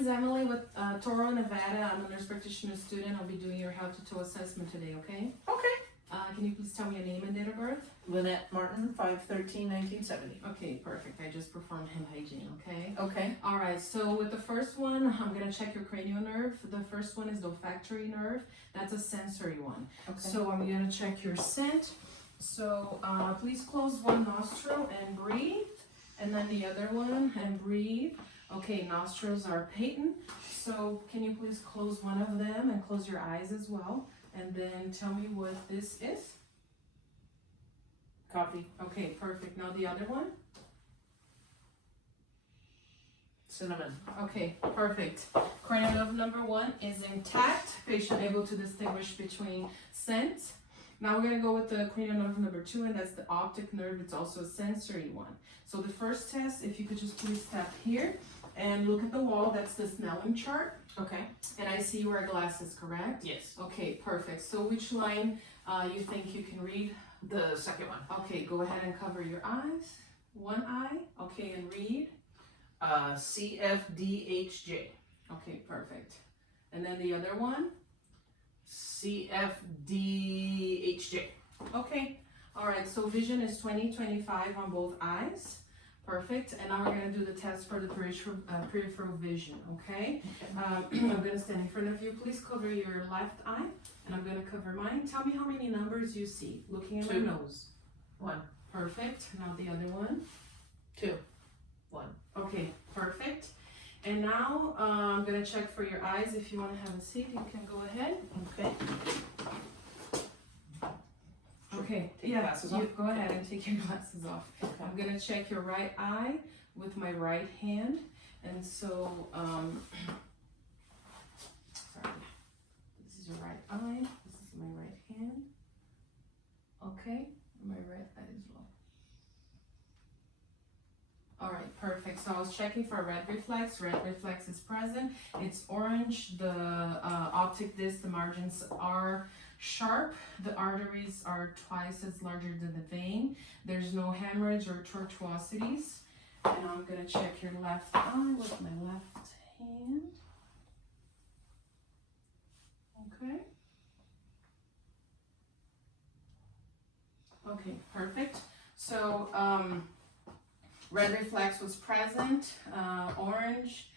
is Emily with Toro, Nevada. I'm a nurse practitioner student. I'll be doing your head to toe assessment today, okay? Okay. Can you please tell me your name and date of birth? Lynette Martin, 5/13/1970. Okay, perfect. I just performed hand hygiene, okay? Okay. All right, so with the first one, I'm gonna check your cranial nerve. The first one is the olfactory nerve. That's a sensory one. Okay. So I'm gonna check your scent. So please close one nostril and breathe, and then the other one and breathe. Okay, nostrils are patent. So can you please close one of them and close your eyes as well? And then tell me what this is. Coffee. Okay, perfect. Now the other one. Cinnamon. Okay, perfect. Cranial nerve number 1 is intact. Patient able to distinguish between scent. Now we're gonna go with the cranial nerve number 2, and that's the optic nerve. It's also a sensory one. So the first test, if you could just please step here and look at the wall. That's the Snellen chart. Okay. And I see you wear glasses, correct? Yes. Okay, perfect. So which line you think you can read? The second one. Okay, go ahead and cover your eyes. One eye. Okay, and read. CFDHJ. Okay, perfect. And then the other one. CFDHJ. Okay. All right, so vision is 20/25 on both eyes. Perfect. And now we're going to do the test for the peripheral vision, okay? I'm going to stand in front of you. Please cover your left eye, and I'm going to cover mine. Tell me how many numbers you see, looking at my 2. nose. 1. Perfect. Now the other one. 2. 1. Okay, perfect. And now I'm going to check for your eyes. If you want to have a seat, you can go ahead. Okay. Okay, Take your glasses off. go ahead and take your glasses off. Okay. I'm gonna check your right eye with my right hand, and so sorry, this is your right eye, this is my right hand, okay, my right eye as well. All right, perfect. So I was checking for red reflex. Red reflex is present. It's orange. The optic disc, the margins are sharp. The arteries are twice as larger than the vein. There's no hemorrhage or tortuosities. And I'm gonna check your left eye with my left hand. Okay. Okay, perfect. So red reflex was present. Orange.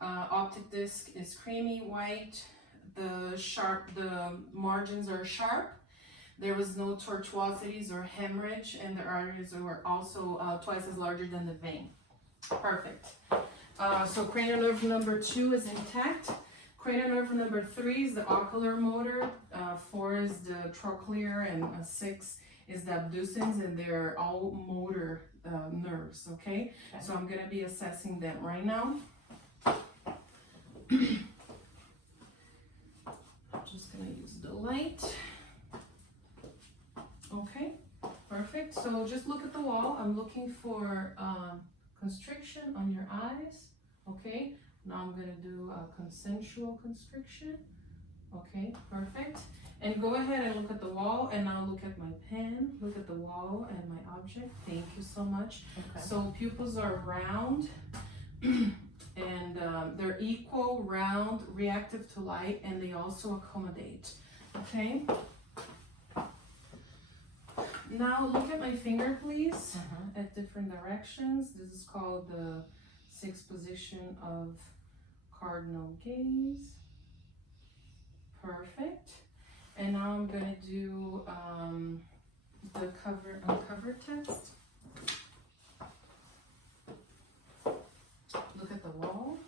Optic disc is creamy white. The margins are sharp. There was no tortuosities or hemorrhage, and the arteries were also twice as larger than the vein. Perfect. So cranial nerve number 2 is intact. Cranial nerve number 3 is the ocular motor. 4 is the trochlear, and 6 is the abducens, and they're all motor nerves. Okay. So I'm gonna be assessing them right now. Just gonna use the light. Okay, perfect. So just look at the wall. I'm looking for constriction on your eyes. Okay, now I'm gonna do a consensual constriction. Okay, perfect. And go ahead and look at the wall, and now look at my pen. Look at the wall and my object. Thank you so much. Okay. So pupils are round. And they're equal, round, reactive to light, and they also accommodate. Okay. Now look at my finger, please, at different directions. This is called the 6th position of cardinal gaze. Perfect. And now I'm gonna do the uncover test. Look at the wall.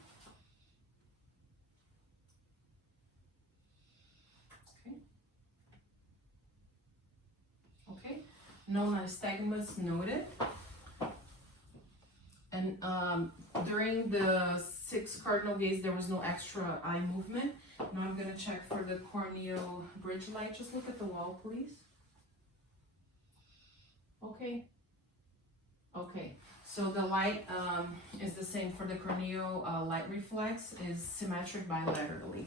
Okay. Okay. No nystagmus noted. And during the 6th cardinal gaze, there was no extra eye movement. Now I'm gonna check for the corneal bridge light. Just look at the wall, please. Okay. Okay. So the light is the same for the cranial light reflex, is symmetric bilaterally.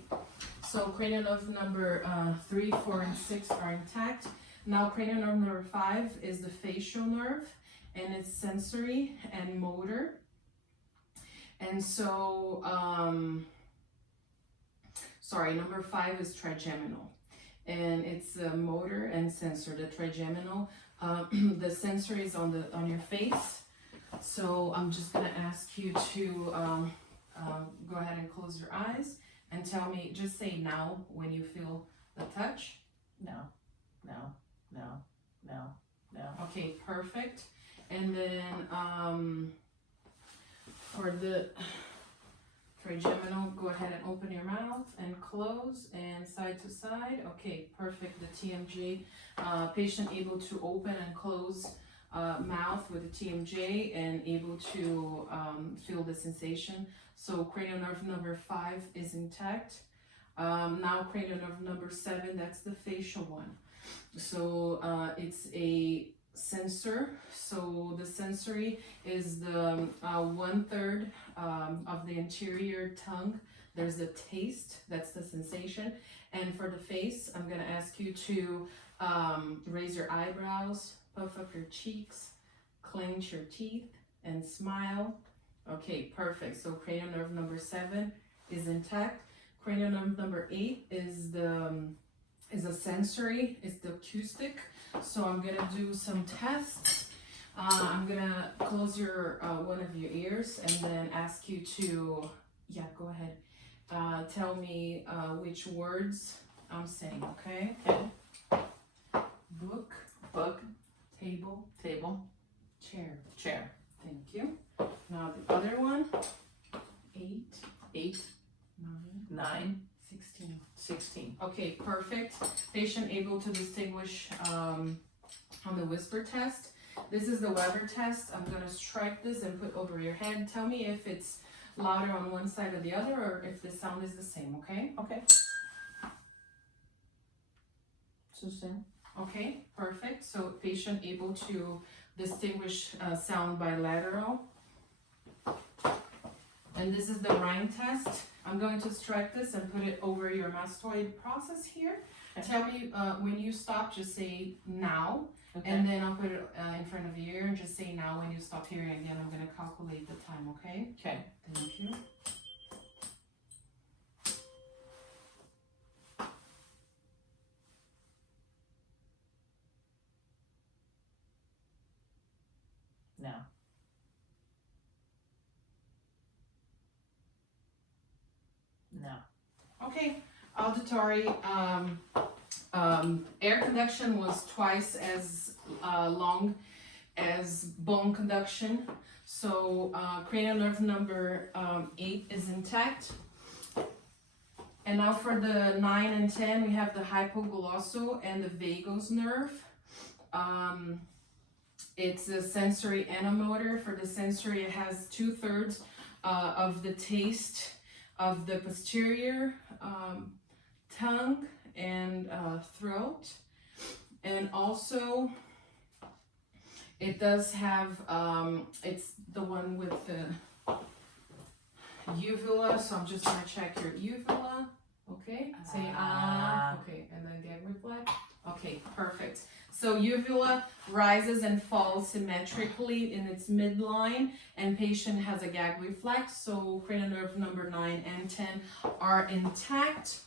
So cranial nerve number 3, 4, and 6 are intact. Now cranial nerve number 5 is the facial nerve, and it's sensory and motor. And so, sorry, number 5 is trigeminal. And it's a motor and sensor, the trigeminal. The sensor is on your face. So I'm just gonna ask you to go ahead and close your eyes and tell me, just say now when you feel the touch. No, no, no, no, no. Okay, perfect. And then for the trigeminal, go ahead and open your mouth and close and side to side. Okay, perfect. The TMJ, patient able to open and close mouth with the TMJ and able to feel the sensation. So cranial nerve number 5 is intact. Now cranial nerve number 7, that's the facial one. So it's a sensor. So the sensory is the 1/3 of the anterior tongue. There's the taste, that's the sensation. And for the face, I'm gonna ask you to raise your eyebrows, puff up your cheeks, clench your teeth, and smile. Okay, perfect. So cranial nerve number 7 is intact. Cranial nerve number 8 is a sensory, it's the acoustic. So I'm gonna do some tests. I'm gonna close your one of your ears and then ask you to, go ahead. Tell me which words I'm saying, okay? Okay. Book, Book, table, table, chair. chair. Thank you. Now the other one, 8, 8, 9, 9, 16. 16. Okay, perfect. Patient able to distinguish on the whisper test. This is the Weber test. I'm gonna strike this and put over your head. Tell me if it's louder on one side or the other, or if the sound is the same, okay? Okay. So same. Okay, perfect. So patient able to distinguish sound bilateral. And this is the Rhine test. I'm going to strike this and put it over your mastoid process here. Okay. Tell me when you stop, just say now. Okay. And then I'll put it in front of your ear and just say now when you stop hearing again. I'm going to calculate the time, okay? Okay. Thank you. Now. Now. Okay, auditory air conduction was twice as long as bone conduction. So cranial nerve number 8 is intact. And now for the 9 and 10, we have the hypoglossal and the vagus nerve. It's a sensory and a motor. For the sensory, it has 2/3 of the taste of the posterior tongue and throat. And also, it does have, it's the one with the uvula, so I'm just gonna check your uvula. Okay, say ah, okay, and then gag reflex. Okay, perfect. So uvula rises and falls symmetrically in its midline, and patient has a gag reflex. So cranial nerve number 9 and 10 are intact.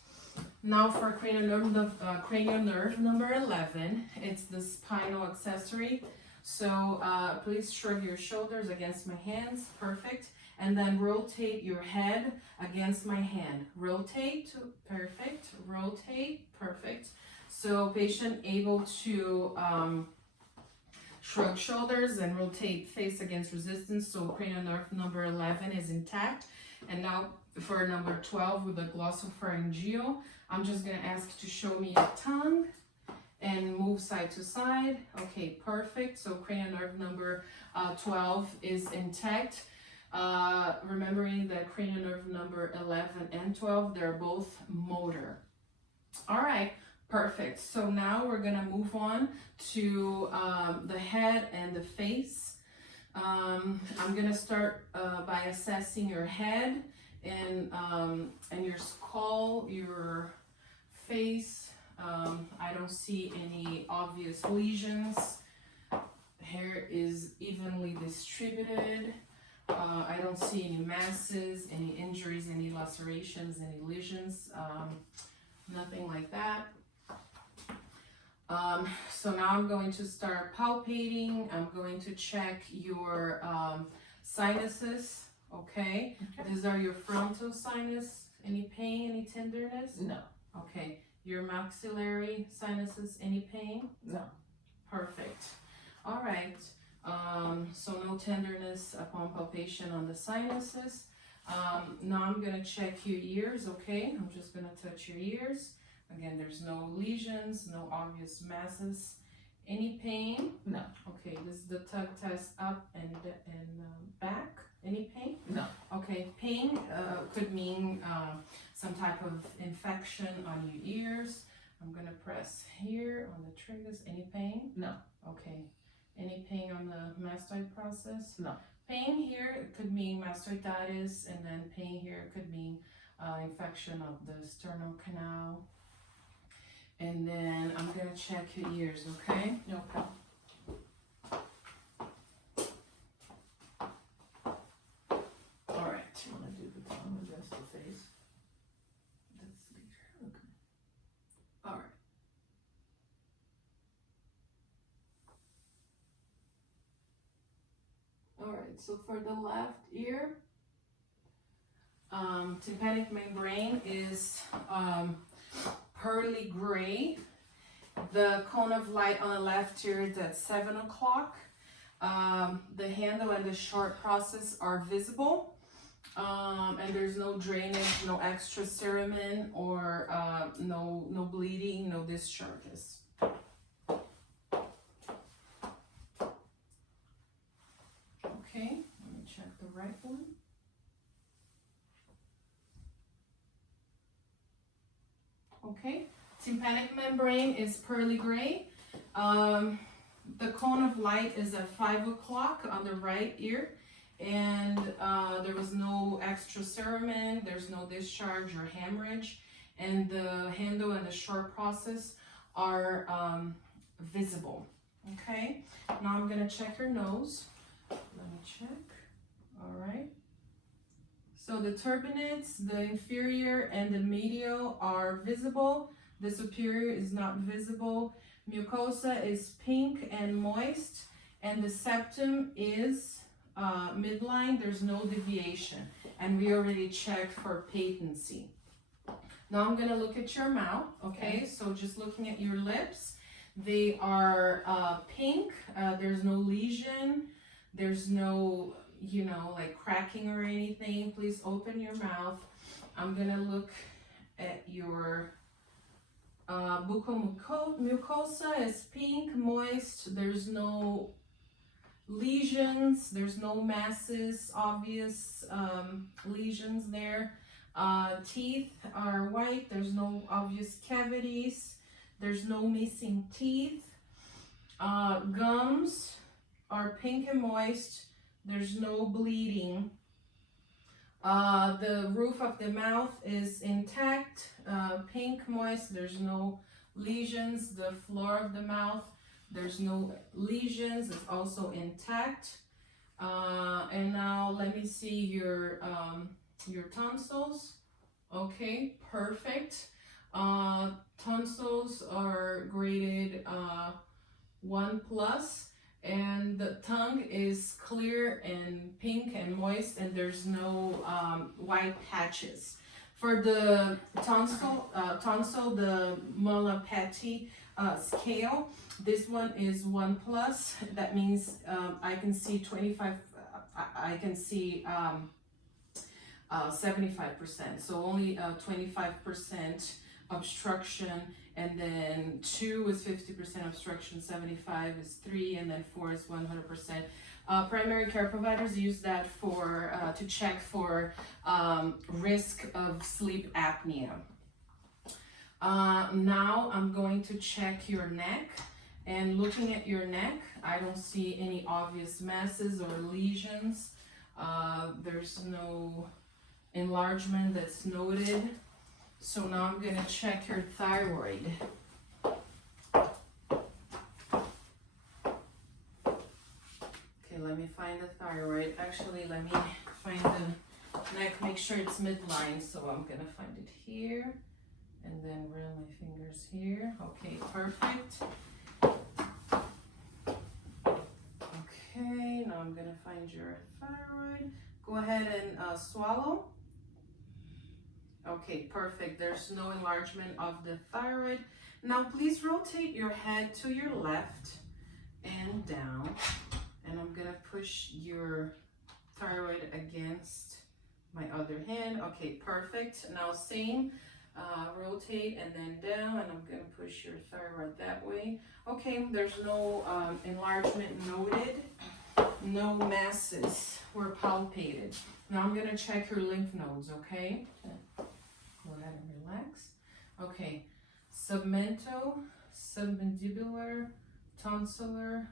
Now for cranial nerve number 11, it's the spinal accessory. So please shrug your shoulders against my hands, perfect. And then rotate your head against my hand. Rotate, perfect, rotate, perfect. So patient able to shrug shoulders and rotate face against resistance. So cranial nerve number 11 is intact. And now for number 12 with the glossopharyngeal, I'm just gonna ask you to show me your tongue and move side to side. Okay, perfect. So cranial nerve number 12 is intact. Remembering that cranial nerve number 11 and 12, they're both motor. All right, perfect. So now we're gonna move on to the head and the face. I'm gonna start by assessing your head and your skull, your face. I don't see any obvious lesions. Hair is evenly distributed. I don't see any masses, any injuries, any lacerations, any lesions, nothing like that. So now I'm going to start palpating. I'm going to check your sinuses, okay? These are your frontal sinus. Any pain, any tenderness? No. Okay. Your maxillary sinuses, any pain? No. Perfect. All right. So no tenderness upon palpation on the sinuses. Now I'm gonna check your ears, okay? I'm just gonna touch your ears. Again, there's no lesions, no obvious masses. Any pain? No. Okay, this is the tug test up and back. Any pain? No. Okay, pain could mean some type of infection on your ears. I'm gonna press here on the triggers. Any pain? No. Okay. Any pain on the mastoid process? No. Pain here could mean mastoiditis, and then pain here could mean infection of the sternal canal. And then I'm gonna check your ears, okay? No problem. All right. You wanna do the tongue against the face? That's the okay. All right. All right, so for the left ear, tympanic membrane is pearly gray. The cone of light on the left ear is at 7 o'clock. The handle and the short process are visible. And there's no drainage, no extra cerumen, or no bleeding, no discharges. Okay, let me check the right one. Okay, tympanic membrane is pearly gray. The cone of light is at 5 o'clock on the right ear, and there was no extra cerumen, there's no discharge or hemorrhage, and the handle and the short process are visible. Okay, now I'm gonna check your nose. Let me check. All right. So the turbinates, the inferior and the medial are visible. The superior is not visible. Mucosa is pink and moist, and the septum is midline. There's no deviation, and we already checked for patency. Now I'm gonna look at your mouth. Okay, so just looking at your lips, they are pink. There's no lesion. There's no, like cracking or anything. Please open your mouth. I'm gonna look at your buccal mucosa is pink, moist. There's no lesions. There's no masses, obvious lesions there. Teeth are white. There's no obvious cavities. There's no missing teeth. Gums are pink and moist. There's no bleeding. The roof of the mouth is intact, pink, moist. There's no lesions. The floor of the mouth, there's no lesions. It's also intact. And now let me see your tonsils. Okay, perfect. Tonsils are graded 1+. And the tongue is clear and pink and moist, and there's no white patches. For the tonsil, the Malapati scale, this one is 1+. That means I can see 25. I can see 75%. So only 25% obstruction. And then 2 is 50% obstruction, 75 is 3, and then 4 is 100%. Primary care providers use that for to check for risk of sleep apnea. Now I'm going to check your neck, and looking at your neck, I don't see any obvious masses or lesions. There's no enlargement that's noted. So now I'm gonna check your thyroid. Okay, let me find the thyroid. Actually, let me find the neck, make sure it's midline. So I'm gonna find it here and then run my fingers here. Okay, perfect. Okay, now I'm gonna find your thyroid. Go ahead and swallow. Okay, perfect. There's no enlargement of the thyroid. Now please rotate your head to your left and down. And I'm gonna push your thyroid against my other hand. Okay, perfect. Now same, rotate and then down, and I'm gonna push your thyroid that way. Okay, there's no enlargement noted. No masses were palpated. Now I'm gonna check your lymph nodes, okay? Go ahead and relax. Okay, submental, submandibular, tonsillar,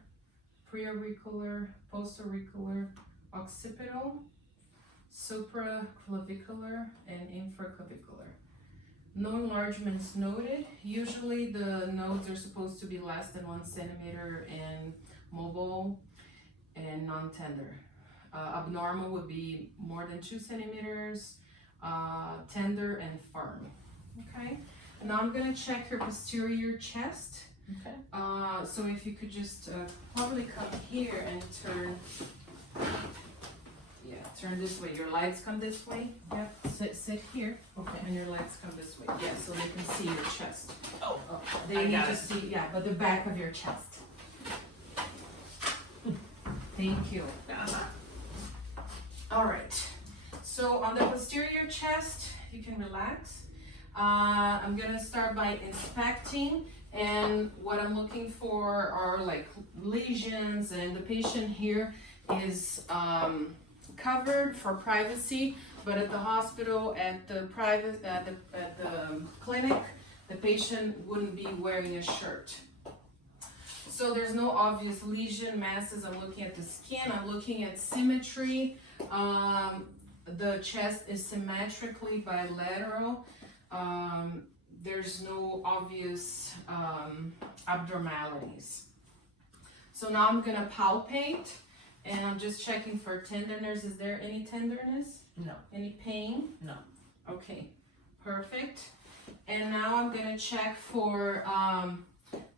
preauricular, posterior, occipital, supraclavicular, and infraclavicular. No enlargements noted. Usually the nodes are supposed to be less than 1 centimeter and mobile and non-tender. Abnormal would be more than 2 centimeters, tender and firm. Okay, and now I'm gonna check your posterior chest. Okay. So if you could just probably come here and turn. Yeah, turn this way. Your legs come this way. Yeah, sit here. Okay. And your legs come this way. Yeah, so they can see your chest. Oh, They I need got to it. see, yeah, but the back of your chest. Thank you. All right. So on the posterior chest, you can relax. I'm gonna start by inspecting, and what I'm looking for are like lesions, and the patient here is covered for privacy, but at the hospital, at the clinic, the patient wouldn't be wearing a shirt. So there's no obvious lesion masses. I'm looking at the skin. I'm looking at symmetry. The chest is symmetrically bilateral. There's no obvious abnormalities. So now I'm gonna palpate, and I'm just checking for tenderness. Is there any tenderness? No. Any pain? No. Okay, perfect. And now I'm gonna check for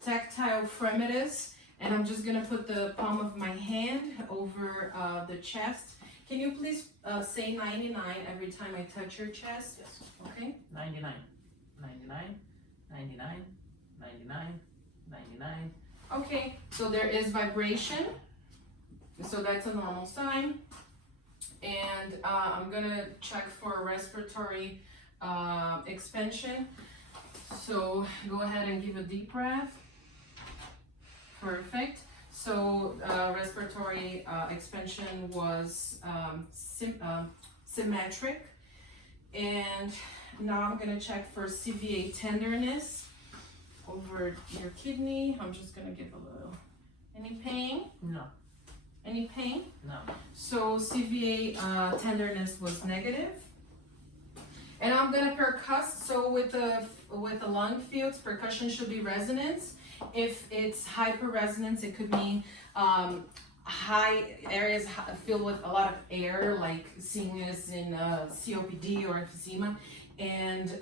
tactile fremitus, and I'm just gonna put the palm of my hand over the chest. Can you please say 99 every time I touch your chest? Yes. Okay. 99. 99. 99. 99. 99. Okay, so there is vibration. So that's a normal sign. And I'm gonna check for respiratory expansion. So go ahead and give a deep breath. Perfect. So respiratory expansion was symmetric. And now I'm gonna check for CVA tenderness over your kidney. I'm just gonna give a little. Any pain? No. Any pain? No. So CVA tenderness was negative. And I'm gonna percuss. So with the lung fields, percussion should be resonance. If it's hyperresonance, it could mean high areas filled with a lot of air, like sinus in COPD or emphysema. And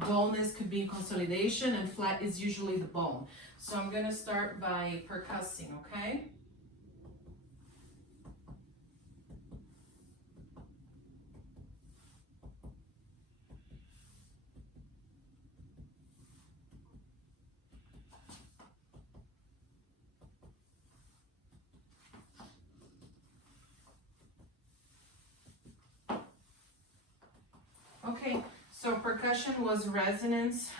dullness could be consolidation, and flat is usually the bone. So I'm gonna start by percussing, okay? Okay, so percussion was resonance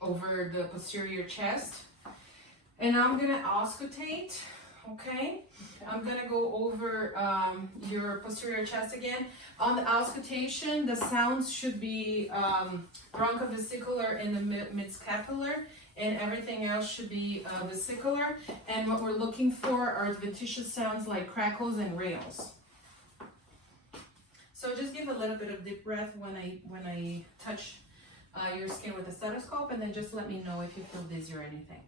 over the posterior chest. And now I'm gonna auscultate, okay? I'm gonna go over your posterior chest again. On the auscultation, the sounds should be bronchovesicular in the mid-scapular, and everything else should be vesicular. And what we're looking for are adventitious sounds like crackles and rails. So just give a little bit of deep breath when I touch your skin with a stethoscope, and then just let me know if you feel dizzy or anything.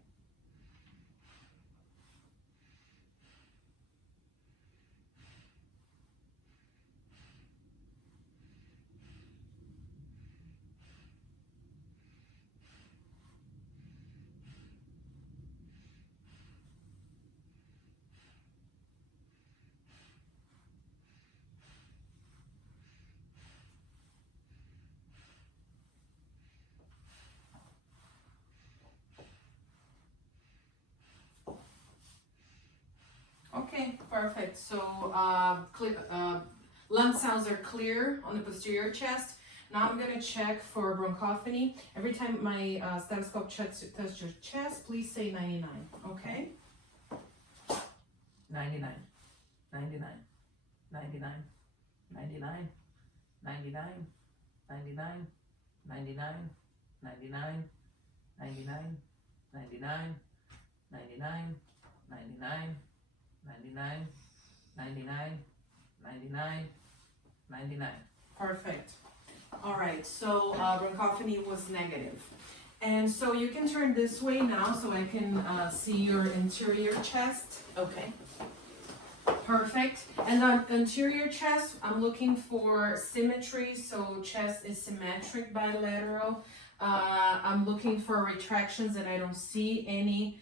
Okay, perfect. So lung sounds are clear on the posterior chest. Now I'm gonna check for bronchophony. Every time my stethoscope touches your chest, please say 99, okay? 99, 99, 99, 99, 99, 99, 99, 99, 99, 99, 99, 99, 99, 99, 99, 99. Perfect. All right, so bronchophony was negative. And so you can turn this way now so I can see your interior chest. Okay. Perfect. And on anterior chest, I'm looking for symmetry, so chest is symmetric bilateral. I'm looking for retractions and I don't see any.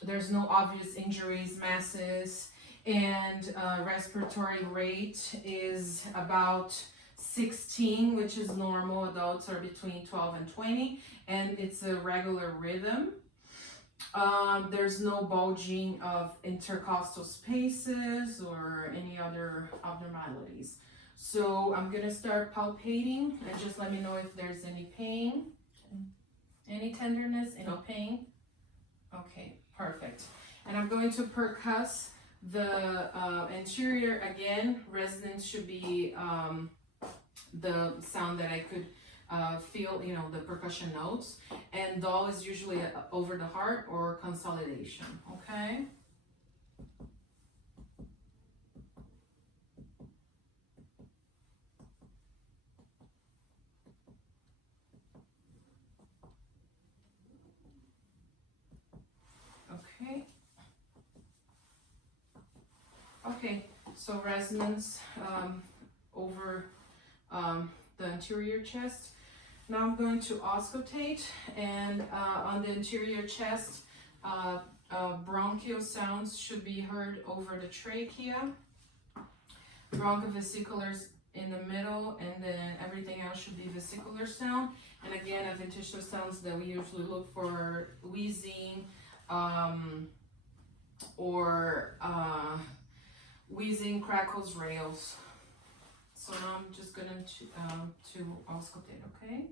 There's no obvious injuries, masses, and respiratory rate is about 16, which is normal. Adults are between 12 and 20, and it's a regular rhythm. There's no bulging of intercostal spaces or any other abnormalities. So I'm gonna start palpating and just let me know if there's any pain, any tenderness, any pain. Okay, perfect. And I'm going to percuss the anterior again. Resonance should be the sound that I could feel, you know, the percussion notes. And dull is usually over the heart or consolidation, okay? Okay. Okay, so resonance over the anterior chest. Now I'm going to auscultate, and on the anterior chest, bronchial sounds should be heard over the trachea, bronchivesiculars in the middle, and then everything else should be vesicular sound. And again, adventitious sounds that we usually look for: wheezing, or wheezing, crackles, rails. So now I'm just going to auscultate, okay?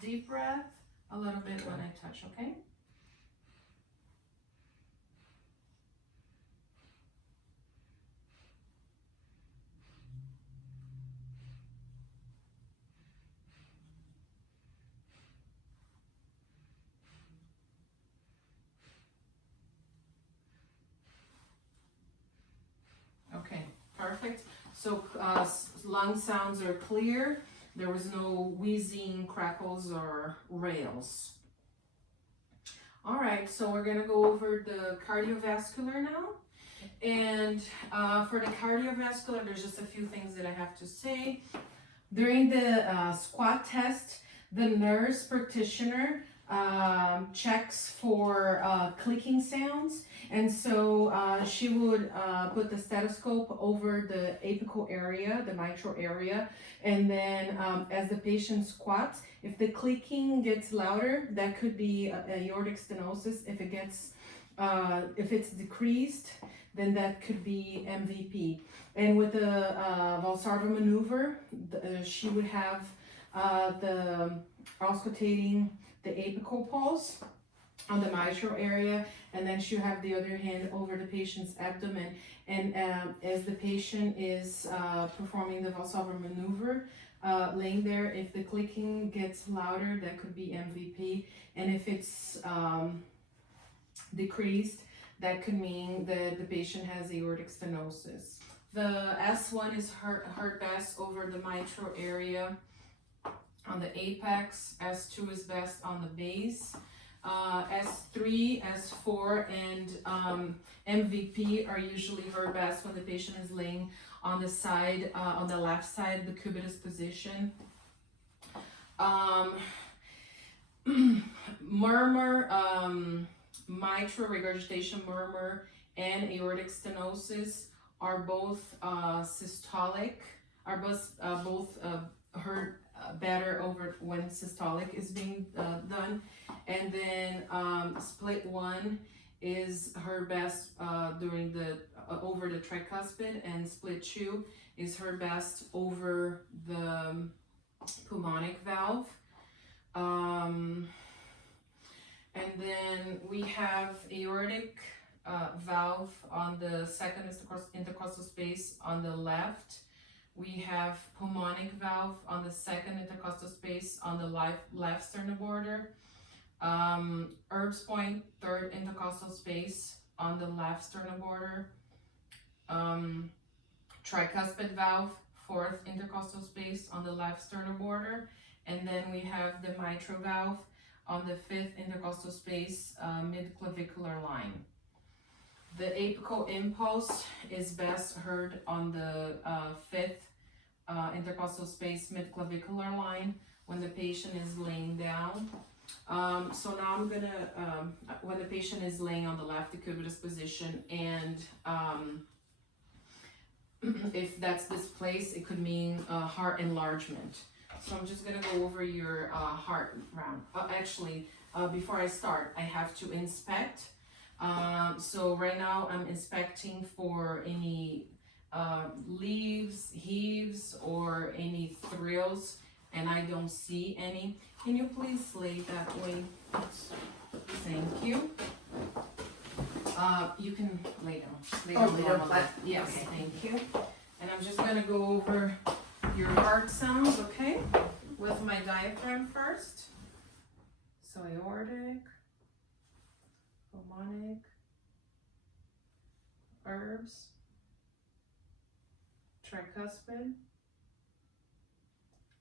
Deep breath, a little bit when I touch, okay? Okay, perfect. So lung sounds are clear. There was no wheezing, crackles, or rails. All right, so we're gonna go over the cardiovascular now. And for the cardiovascular, there's just a few things that I have to say. During the squat test, the nurse practitioner checks for clicking sounds. And so she would put the stethoscope over the apical area, the mitral area, and then as the patient squats, if the clicking gets louder, that could be aortic stenosis. If it gets, if it's decreased, then that could be MVP. And with the Valsalva maneuver, she would have the auscultating the apical pulse on the mitral area, and then she'll have the other hand over the patient's abdomen. And as the patient is performing the Valsalva maneuver, laying there, if the clicking gets louder, that could be MVP. And if it's decreased, that could mean that the patient has aortic stenosis. The S1 is heard best over the mitral area on the apex. S2 is best on the base. S3, S4, and MVP are usually heard best when the patient is laying on the side, on the left side, the cubitus position. Murmur, mitral regurgitation murmur, and aortic stenosis are both systolic, are both heard better over when systolic is being done. And then split 1 is heard best during the over the tricuspid, and split chew is heard best over the pulmonic valve. And then we have aortic valve on the second intercostal space on the left. We have pulmonic valve on the second intercostal space on the left sternal border. Erb's point, third intercostal space on the left sternal border. Tricuspid valve, fourth intercostal space on the left sternal border. And then we have the mitral valve on the fifth intercostal space, mid-clavicular line. The apical impulse is best heard on the fifth intercostal space, mid-clavicular line, when the patient is laying down. So now I'm gonna, when the patient is laying on the left decubitus position, and if that's displaced, it could mean heart enlargement. So I'm just gonna go over your heart round. Actually, before I start, I have to inspect. So right now I'm inspecting for any leaves, heaves, or any thrills, and I don't see any. Can you please lay that way? Thank you. You can lay down. Lay down flat. Yes, okay. Thank you. And I'm just gonna go over your heart sounds, okay? With my diaphragm first. So aortic, pulmonic, herbs, tricuspid,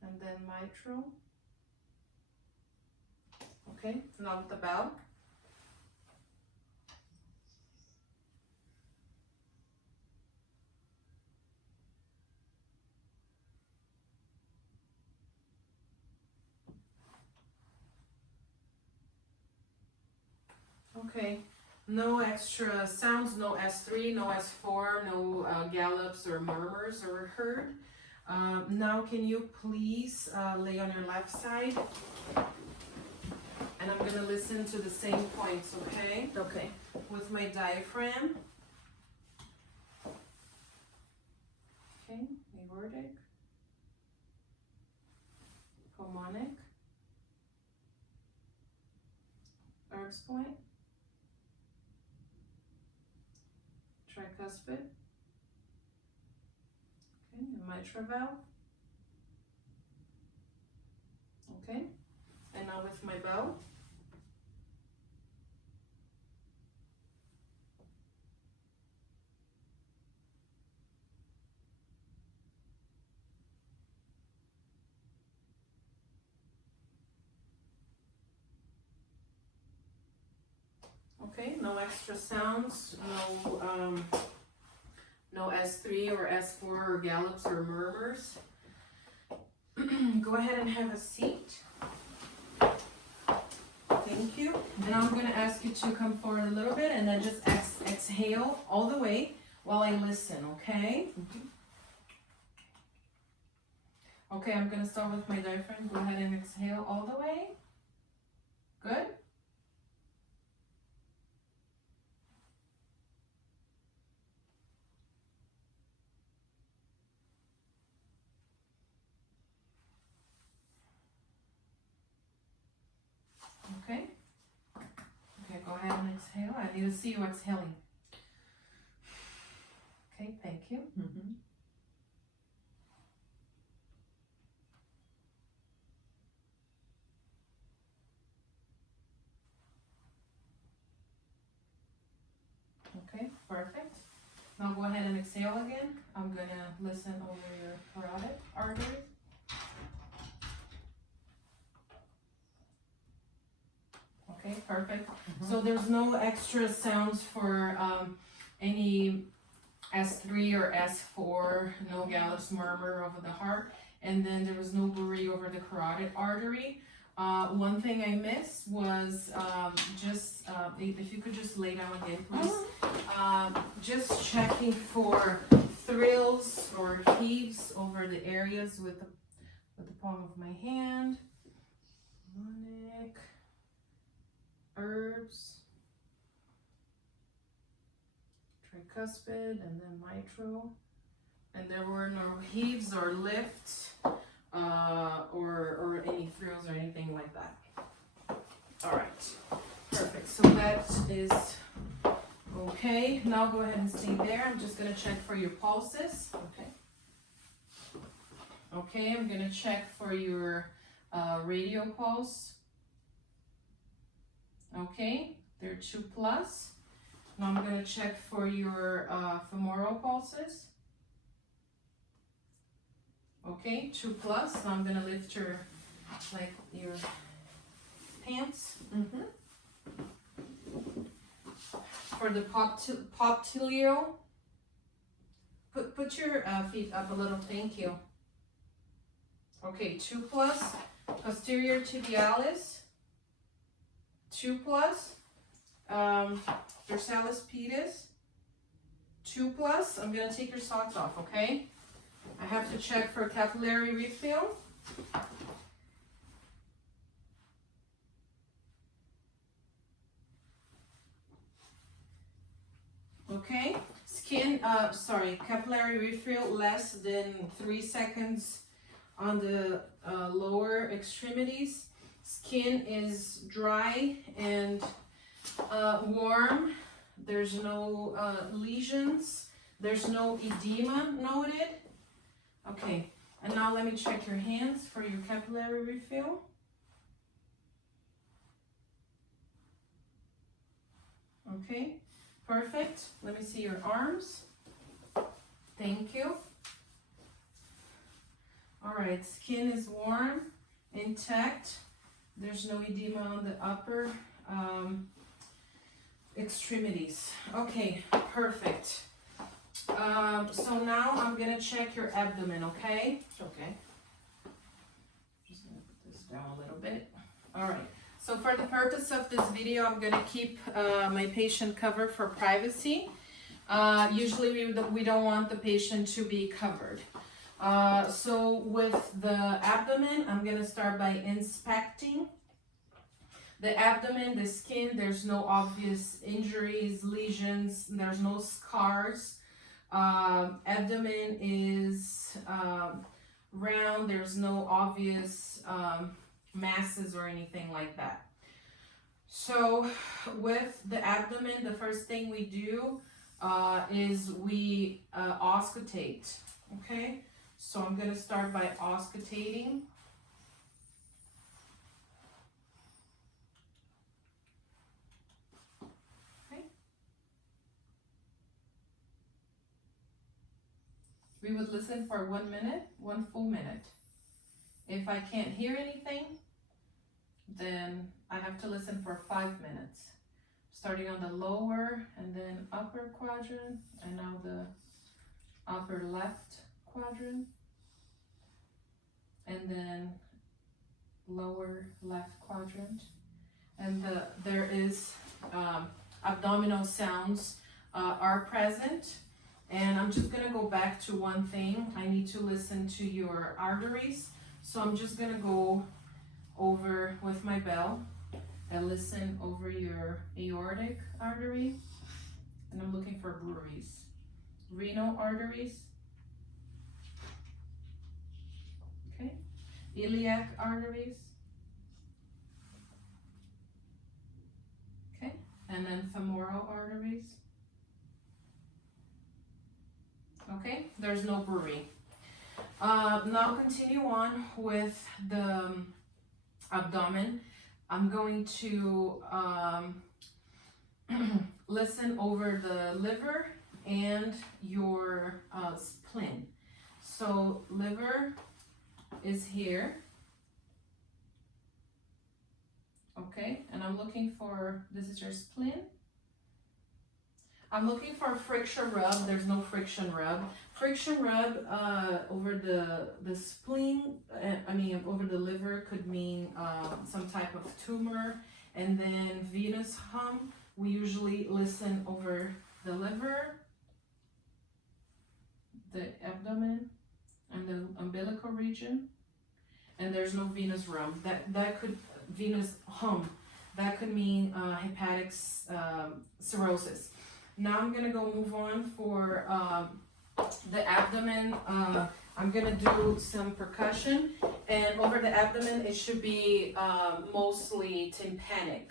and then mitral. Okay, now with the bell. Okay, no extra sounds, no S3, no S4, no gallops or murmurs are heard. Now can you please lay on your left side? And I'm gonna listen to the same points, okay? Okay. With my diaphragm. Okay, aortic, pulmonic, Erb's point, tricuspid, okay, and mitral valve, okay, and now with my bell. Okay, no extra sounds, no S3 or S4 or gallops or murmurs. Go ahead and have a seat. Thank you. And I'm going to ask you to come forward a little bit and then just exhale all the way while I listen, okay? Okay, I'm going to start with my diaphragm. Go ahead and exhale all the way. Good. Okay. Okay, go ahead and exhale. I need to see you exhaling. Okay, thank you. Mm-hmm. Okay, perfect. Now go ahead and exhale again. I'm gonna listen over your carotid artery. Okay, perfect. Mm-hmm. So there's no extra sounds for any S3 or S4, no gallops murmur over the heart, and then there was no bury over the carotid artery. One thing I missed was if you could just lay down again, please. Just checking for thrills or heaves over the areas with the palm of my hand. Pulmonic, herbs, tricuspid, and then mitral. And there were no heaves or lifts, or any thrills or anything like that. All right, perfect. So that is okay. Now go ahead and stay there. I'm just gonna check for your pulses. Okay. Okay, I'm gonna check for your radial pulse. Okay, they're 2+. Now I'm gonna check for your femoral pulses. Okay, 2+. Now I'm gonna lift your pants. For the posterior, put your feet up a little. Thank you. Okay, 2+. Posterior tibialis. 2+. Dorsalis pedis. 2+. I'm gonna take your socks off. Okay. I have to check for capillary refill. Okay, capillary refill less than 3 seconds on the lower extremities. Skin is dry and warm. There's no lesions. There's no edema noted. Okay, and now let me check your hands for your capillary refill. Okay, perfect. Let me see your arms. Thank you. All right, skin is warm, intact. There's no edema on the upper extremities. Okay, perfect. So now I'm gonna check your abdomen, okay? Okay. Just gonna put this down a little bit. All right. So for the purpose of this video, I'm gonna keep my patient covered for privacy. Usually we don't want the patient to be covered. So with the abdomen, I'm gonna start by inspecting the abdomen, the skin. There's no obvious injuries, lesions, there's no scars. Abdomen is round, there's no obvious masses or anything like that. So with the abdomen, the first thing we do is we auscultate. Okay, so I'm going to start by auscultating. Okay. We would listen for 1 minute, 1 full minute. If I can't hear anything, then I have to listen for 5 minutes. Starting on the lower and then upper quadrant, and now the upper left quadrant, and then lower left quadrant. And there is abdominal sounds are present. And I'm just gonna go back to one thing. I need to listen to your arteries. So I'm just gonna go over with my bell and listen over your aortic artery. And I'm looking for bruits. Renal arteries. Okay. Iliac arteries. Okay. And then femoral arteries. Okay. There's no bruit. Now continue on with the abdomen. I'm going to listen over the liver and your spleen. So liver is here. Okay, and I'm looking for, this is your spleen. I'm looking for friction rub. There's no friction rub. Friction rub over the spleen, over the liver could mean some type of tumor. And then venous hum, we usually listen over the liver, the abdomen, and the umbilical region. And there's no venous rub. That could, venous hum, that could mean hepatic cirrhosis. Now I'm gonna go move on for the abdomen. I'm gonna do some percussion, and over the abdomen it should be mostly tympanic.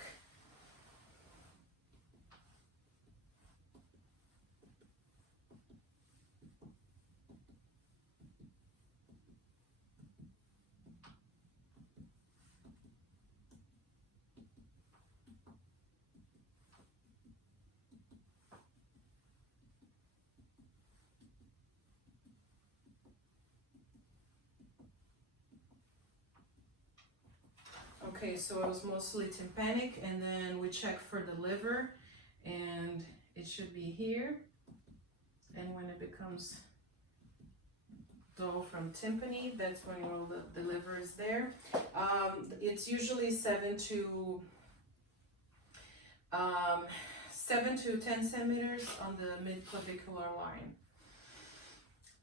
Okay, so it was mostly tympanic, and then we check for the liver, and it should be here. And when it becomes dull from tympany, that's when you know the liver is there. It's usually 7 to 10 centimeters on the mid-clavicular line.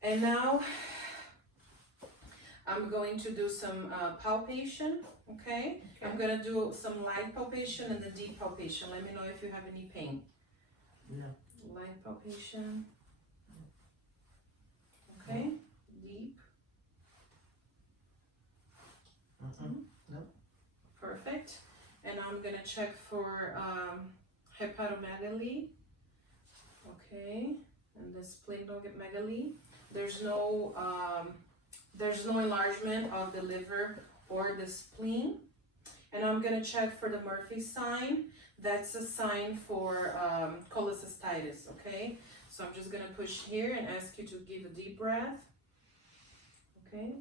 And now I'm going to do some palpation, okay? I'm gonna do some light palpation and the deep palpation. Let me know if you have any pain. No. Light palpation. Okay, deep. No. Perfect. And I'm gonna check for hepatomegaly. Okay, and the splenomegaly. There's no enlargement of the liver or the spleen. And I'm gonna check for the Murphy sign. That's a sign for cholecystitis, okay? So I'm just gonna push here and ask you to give a deep breath. Okay,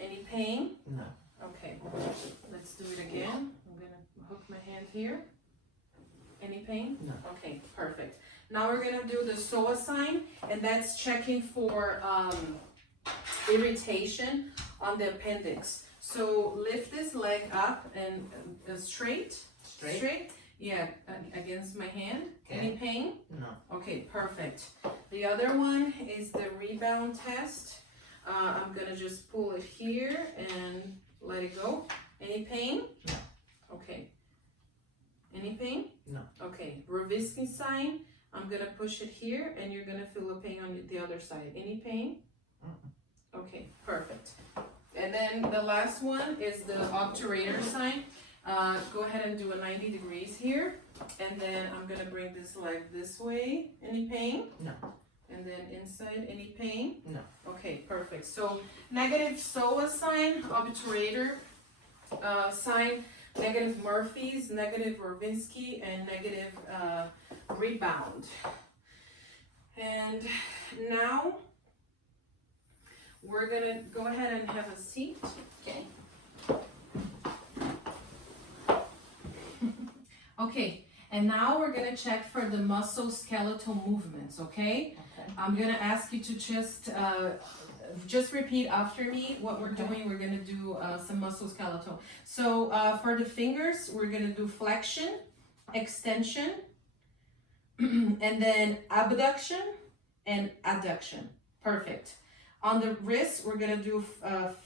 any pain? No. Okay, let's do it again. I'm gonna hook my hand here. Any pain? No. Okay, perfect. Now we're gonna do the psoas sign, and that's checking for irritation on the appendix. So lift this leg up and straight. Yeah, against my hand. Okay. Any pain? No. Okay, perfect. The other one is the rebound test. I'm gonna just pull it here and let it go. Any pain? No. Okay. Any pain? No. Okay, Revitsky sign. I'm gonna push it here and you're gonna feel a pain on the other side. Any pain? Okay, perfect. And then the last one is the obturator sign. Go ahead and do a 90 degrees here. And then I'm gonna bring this leg this way. Any pain? No. And then inside, any pain? No. Okay, perfect. So negative psoas sign, obturator sign, negative Murphy's, negative Revitsky, and negative rebound. And now we're gonna go ahead and have a seat. Okay. Okay, and now we're gonna check for the musculoskeletal movements, okay? Okay. I'm gonna ask you to just repeat after me what we're doing. We're gonna do some musculoskeletal. So for the fingers, we're gonna do flexion, extension, and then abduction and adduction. Perfect. On the wrist, we're gonna do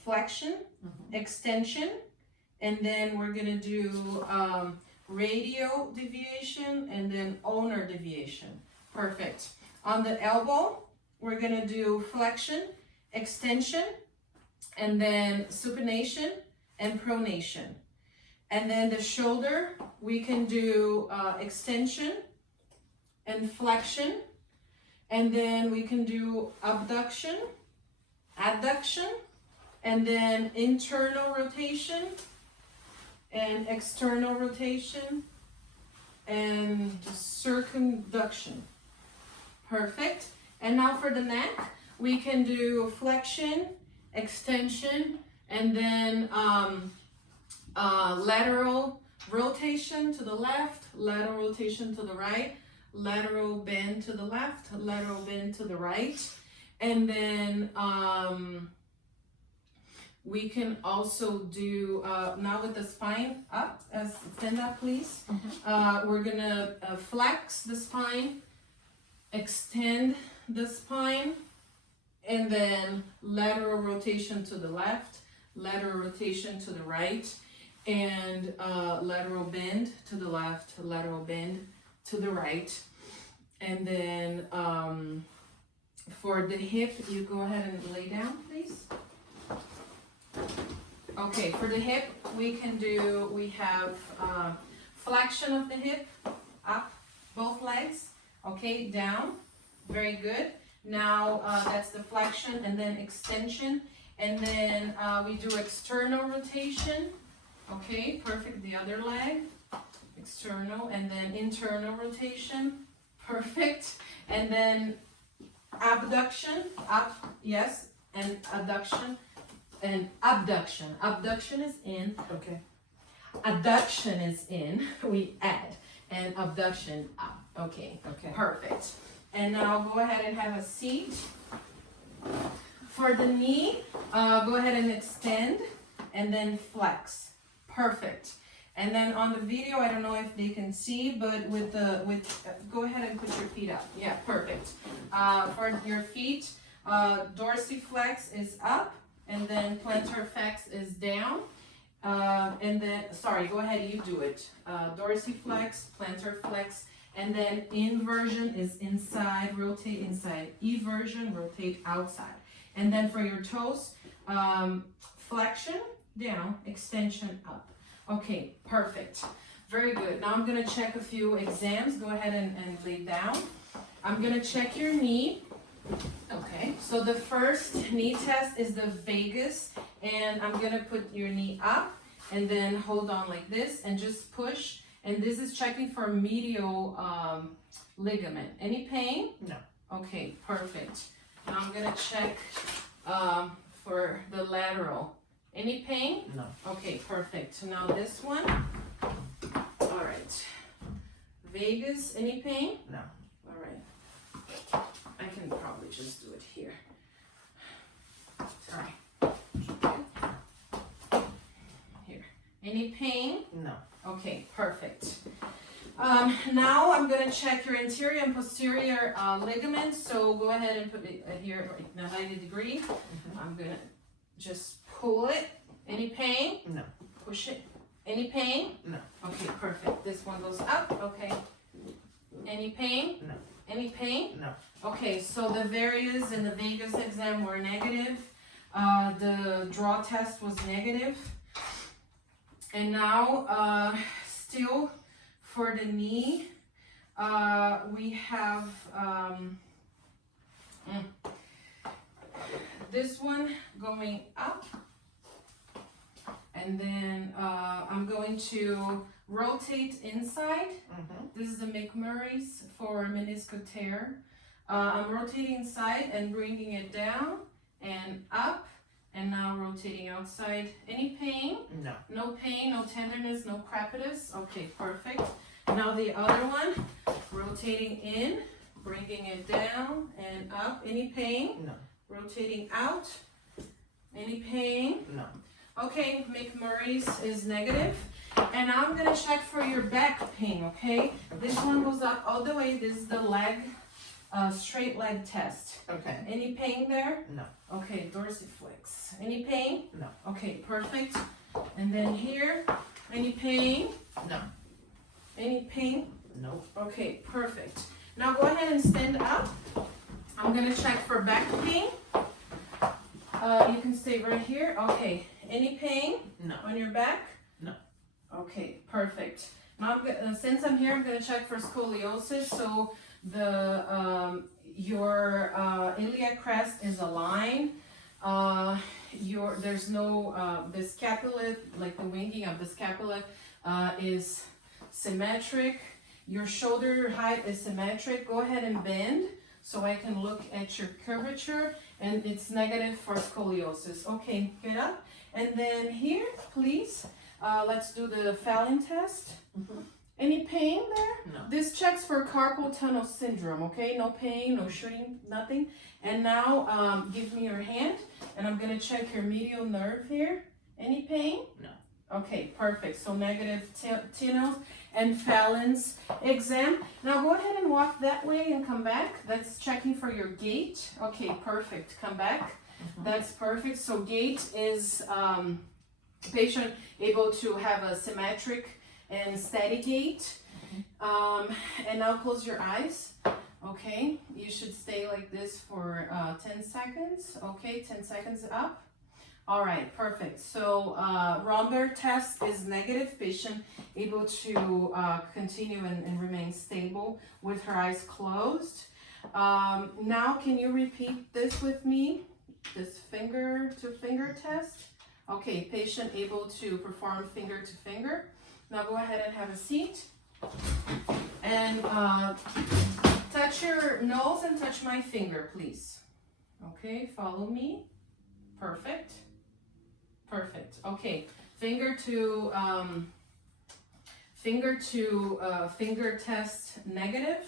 flexion, extension, and then we're gonna do radial deviation and then ulnar deviation. Perfect. On the elbow, we're gonna do flexion, extension, and then supination and pronation. And then the shoulder, we can do extension and flexion, and then we can do abduction, adduction, and then internal rotation and external rotation and circumduction. Perfect. And now for the neck, we can do flexion, extension, and then lateral rotation to the left, lateral rotation to the right, lateral bend to the left, lateral bend to the right. And then we can also do, now with the spine up, stand up please. We're gonna flex the spine, extend the spine, and then lateral rotation to the left, lateral rotation to the right, and lateral bend to the left, lateral bend to the right. And then for the hip, you go ahead and lay down, please. Okay, for the hip, we have flexion of the hip, up, both legs, okay, down, very good. Now that's the flexion, and then extension, and then we do external rotation, okay, perfect, the other leg, external, and then internal rotation, perfect, and then abduction, up, yes, and adduction, and abduction. Abduction is in, Okay. adduction is in, we add, and abduction up, okay, Okay. perfect. And now go ahead and have a seat. For the knee, go ahead and extend, and then flex, perfect. And then on the video, I don't know if they can see, but go ahead and put your feet up. Yeah, perfect. For your feet, dorsiflex is up, and then plantar flex is down. And then, sorry, go ahead, you do it. Dorsiflex, plantar flex, and then inversion is inside, rotate inside. Eversion, rotate outside. And then for your toes, flexion, down, extension, up. Okay, perfect. Very good. Now I'm gonna check a few exams. Go ahead and lay down. I'm gonna check your knee. Okay, so the first knee test is the vagus, and I'm gonna put your knee up and then hold on like this and just push. And this is checking for medial ligament. Any pain? No. Okay, perfect. Now I'm gonna check for the lateral. Any pain? No. Okay, perfect. Now this one. All right. Vagus, any pain? No. All right. I can probably just do it here. All right. Here. Any pain? No. Okay, perfect. Now I'm gonna check your anterior and posterior ligaments. So go ahead and put it here at a 90 degree. I'm gonna just pull it. Any pain? No. Push it. Any pain? No. Okay, perfect. This one goes up. Okay. Any pain? No. Any pain? No. Okay, so the various in the vagus exam were negative. The draw test was negative. And now, still for the knee, we have this one going up. And then I'm going to rotate inside. This is the McMurray's for meniscal tear. I'm rotating inside and bringing it down and up, and now rotating outside. Any pain? No. No pain, no tenderness, no crepitus. Okay, perfect. Now the other one, rotating in, bringing it down and up. Any pain? No. Rotating out. Any pain? No. Okay, McMurray's is negative. And I'm gonna check for your back pain, okay? This one goes up all the way. This is the leg, straight leg test. Okay. Any pain there? No. Okay, dorsiflex. Any pain? No. Okay, perfect. And then here, any pain? No. Any pain? No. Okay, perfect. Now go ahead and stand up. I'm gonna check for back pain. You can stay right here. Okay, any pain? No. On your back? No. Okay, perfect. Now since I'm here, I'm gonna check for scoliosis. So the your iliac crest is aligned. There's no the scapula, like the winging of the scapula, is symmetric. Your shoulder height is symmetric. Go ahead and bend so I can look at your curvature, and it's negative for scoliosis. Okay, get up. And then here, please, let's do the Fallon test. Any pain there? No. This checks for carpal tunnel syndrome, okay? No pain, no shooting, nothing. And now, give me your hand, and I'm gonna check your medial nerve here. Any pain? No. Okay, perfect. So negative Tino's and Fallon's exam. Now go ahead and walk that way and come back. That's checking for your gait. Okay, perfect. Come back. That's perfect. So gait is patient able to have a symmetric and steady gait. And now close your eyes. Okay, you should stay like this for 10 seconds. Okay, 10 seconds up. All right, perfect. So Romberg test is negative. Patient able to continue and remain stable with her eyes closed. Now, can you repeat this with me? This finger to finger test. Okay, patient able to perform finger to finger. Now go ahead and have a seat. And touch your nose and touch my finger, please. Okay, follow me. Perfect. Perfect. Okay, finger to finger test negative.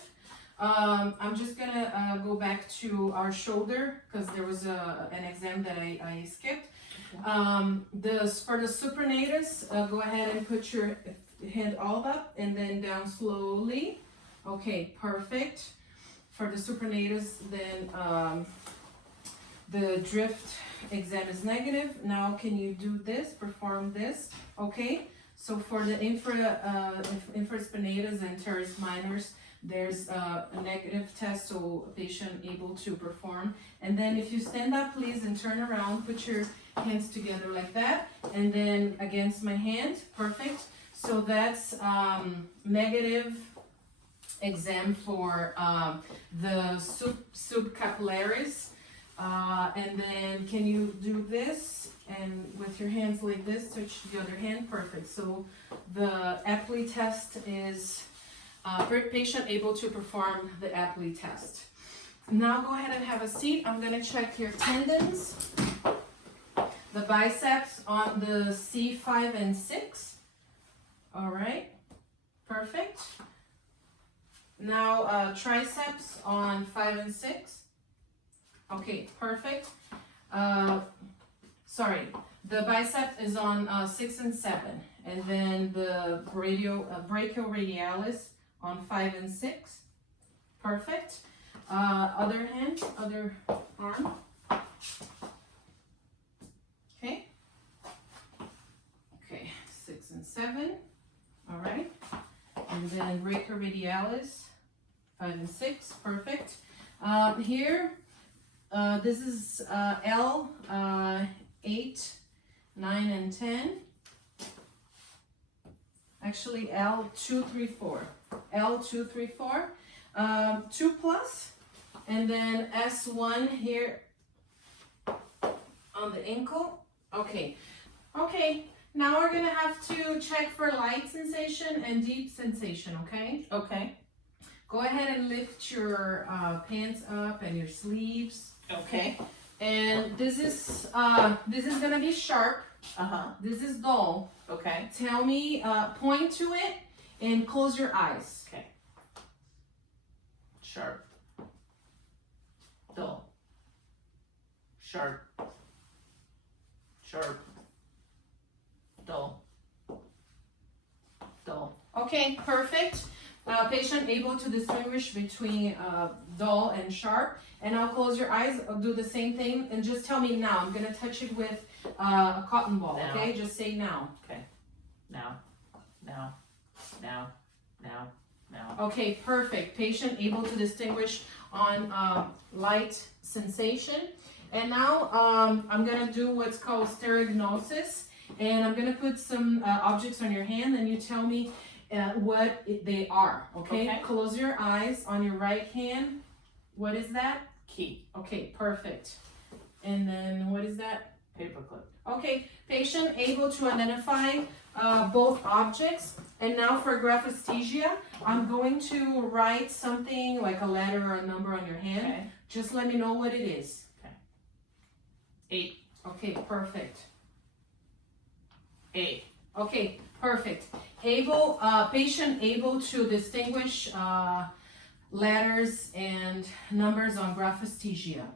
I'm just gonna go back to our shoulder because there was an exam that I skipped. Okay. For the supinatus, go ahead and put your hand all up and then down slowly. Okay, perfect. For the supinatus, then the drift exam is negative. Now can you do this, perform this? Okay, so for the infraspinatus and teres minors, there's a negative test, so a patient able to perform. And then if you stand up, please, and turn around, put your hands together like that, and then against my hand, perfect. So that's negative exam for the subcapillaris. And then can you do this and with your hands like this, touch the other hand, perfect. So the Apley test is patient able to perform the Apley test. Now go ahead and have a seat. I'm gonna check your tendons, the biceps on the C5 and 6. All right, perfect. Now triceps on 5 and 6. Okay, perfect. Sorry, the bicep is on 6 and 7, and then the brachioradialis on 5 and 6. Perfect. Other hand, other arm. Okay. Okay, 6 and 7. All right. And then brachioradialis, 5 and 6. Perfect. Here, this is L 8, 9, and 10. Actually, L2, 3, 4. L2, 3, 4. 2 plus, and then S1 here on the ankle. Okay. Okay. Now we're gonna have to check for light sensation and deep sensation. Okay. Okay. Go ahead and lift your pants up and your sleeves. Okay. And this is gonna be sharp. This is dull. Okay. Tell me, point to it and close your eyes. Okay. Sharp. Dull. Sharp. Sharp. Dull. Dull. Okay, perfect. Patient able to distinguish between dull and sharp. And I'll close your eyes. I'll do the same thing and just tell me now. I'm gonna touch it with a cotton ball. Now. Okay, just say now. Okay. Now. Now. Now. Now. Now. Okay, perfect. Patient able to distinguish on light sensation. And now I'm gonna do what's called stereognosis, and I'm gonna put some objects on your hand, and you tell me what they are. Okay? Close your eyes on your right hand. What is that? Key. Okay, perfect. And then what is that? Paperclip. Okay, patient able to identify both objects. And now for graphesthesia, I'm going to write something like a letter or a number on your hand. Okay. Just let me know what it is. Okay. 8. Okay, perfect. 8. Okay, perfect. Patient able to distinguish letters and numbers on graphesthesia.